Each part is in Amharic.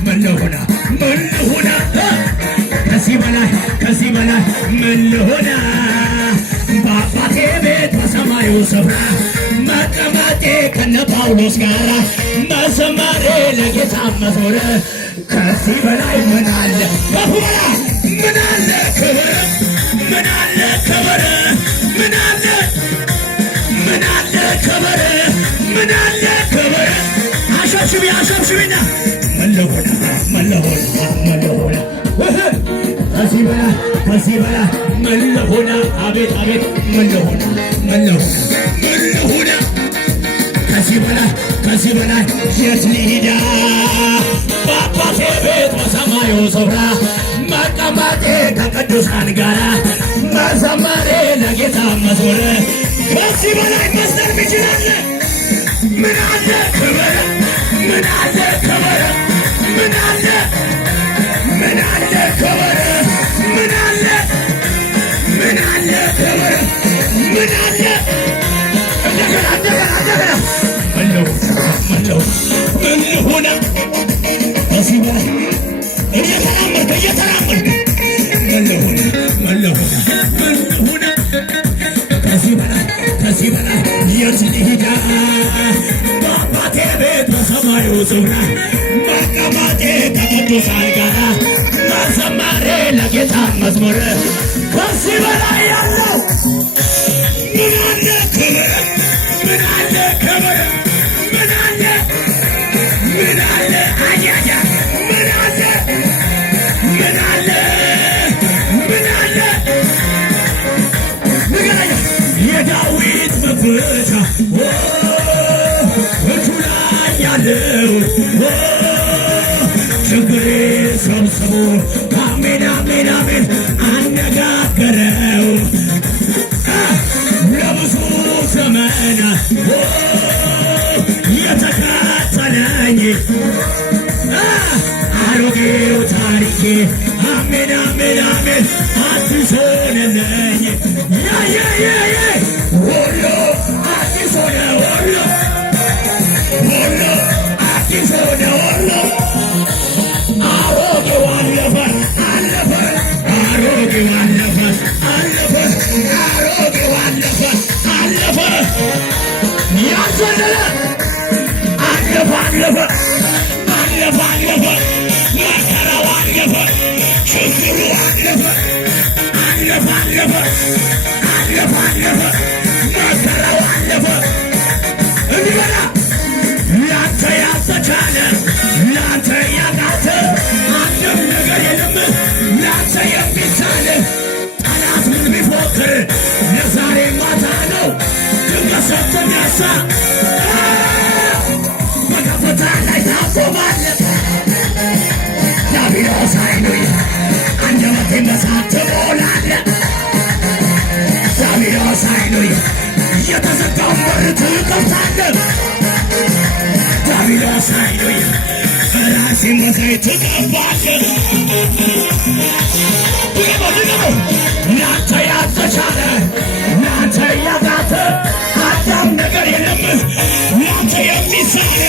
ምን ልሁን ከዚህ በላይ ምን ልሁን በአባቴ ቤት በሰማዩ ስፍራ መቀመጤ ከነ ጳውሎስ ጋር መዘመሬ ለጌታ መዝሙር ከዚህ በላይ ምን አለ በሁላ ምን አለ ክብር ምን አለ ክብር ምን አለ ክብር ምን አለ ክብር አሸብሽቢና ምን ልሁን ከዚህ በላይ ምን ልሁን አቤት ምን ልሁን ከዚህ በላይ የት ልሂድ በአባቴ ቤት በሰማዩ ስፍራ መቀመጤ ከቅዱሳን ጋር መዘመሬ ለጌታ መዝሙር ከዚህ በላይ መስጠት ይችላል ምን አለ ክብር ምን አለ ክብር ምን አለ ክብር ምን አለ ክብር ምን አለ እንደገና ምን ልሁን ከዚህ በላይ እየተራመድክ ምን ልሁን ከዚህ በላይ የት ልሂድ በአባቴ ቤት በሰማዩ ስፍራ መቀመጤ ከቅዱሳን ጋር መዘመሬ ለጌታ መዝሙር ከዚህ በላይ ያለው ምን አለ ክብር ምን አለ ክብር ምን አለ አያያ ምን አለ የዳዊት መክፈቻ እጁ ላይ ያለው ችግሬ ሰብስቦ አሜን አነጋገረው ለብዙ ዘመን የተከተለኝ አሮጌው ታሪኬ አሜን አዲስ ሆነልኝ ሁሉ አዲስ ሆነ ሁሉ አዲስ ሆነ ሁሉ አሮጌው አለፈ አሮጌው አለፈ ያዘለለ አለፈ መከራው አለፈ ችግሩ አለፈ መከራው አለፈ እንዲበላ ላንተ ያልተቻለ ላንተ ያቃተ አንድም ነገር የለም ላንተ የሚሳል ጠላት ምን ቢፎክር ለዛሬ ማታ ነው ድንገት ስትነሳ በከፍታ ላይ ታቆማለህ ዲያብሎስ አይኑይ አንደበቴን በሳት ትሞላለህ ዲያብሎስ አይኑይ የተዘጋውን በር ትከፍታለህ ዲያብሎስ አይኑይ ራሴን በዘይት ትቀባለህ ድገመው ላንተ ያልተቻለ ላንተ ያቃተ አንዳም ነገር የለም ላንተ የሚሳል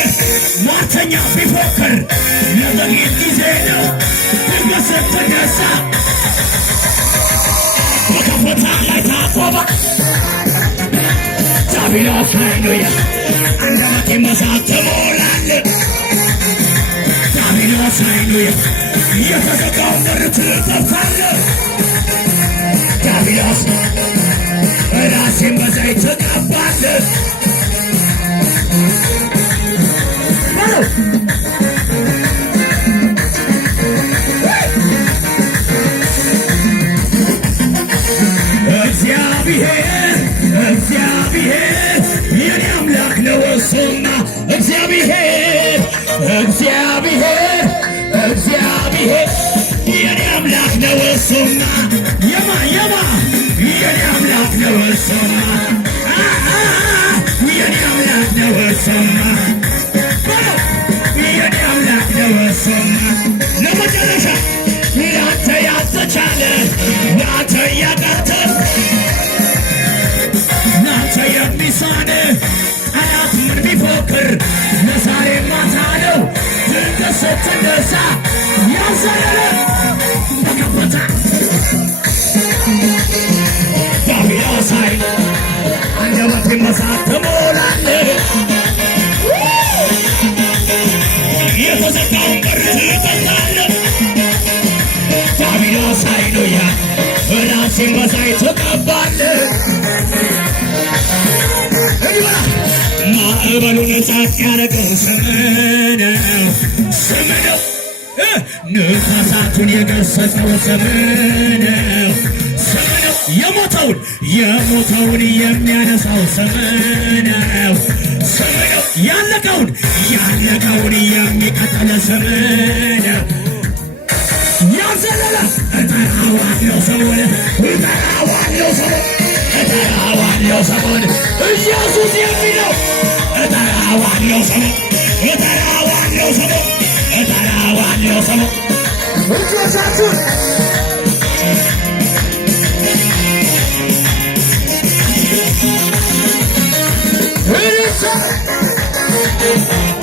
ሟርተኛ ቢፎክር ለጥቂት ጊዜ ነው ድንገት ስትነሳ በከፍታ ላይ ታቆማለህ ዲያብሎስ አይኑይ አንደበቴን በሳት ትሞላለህ ዲያብሎስ አይኑይ የተዘጋውን በር ትከፍታለህ ዲያብሎስ ራሴን በዘይት ትቀባለህ እግዚአብሔር የኔ አምላክ ነው እሱማ እግዚአብሔር የኔ አምላክ ነው እሱማ የማ የኔ አምላክ ነው እሱማ የኔ አምላክ ነው እሱማ የኔ አምላክ ነው እሱማ ለመጨረሻ ላንተ ያልተቻለ ላንተ ያቃተ ላንተ የሚሳን ጠላት ምን ቢፎክር ለዛሬ ማታ ነው ድንገት ተነሳ ያዘለለ በከፍታ ዲያብሎስ ኃይል አንደበቴን በእሳት ትሞላለህ የተዘጋውን በር ትከፍታለህ ዲያብሎስ ኃይሉያ ራሴን በዘይት ትቀባለህ ማዕበሉን ጸጥ ያደረገው ስምህ ነው ስምህ ነው ንፋሳቱን የገሰጸው ስምህ ነው ስምህ ነው የሞተውን የሚያነሳው ስምህ ነው ስምህ ነው ያለቀውን የሚቀጥል ስምህ ነው ያዘለለ እጠራዋለሁ ሰውን ኢየሱስ የሚለው እጠራዋለሁ ሰውን እጆቻችሁን Release it!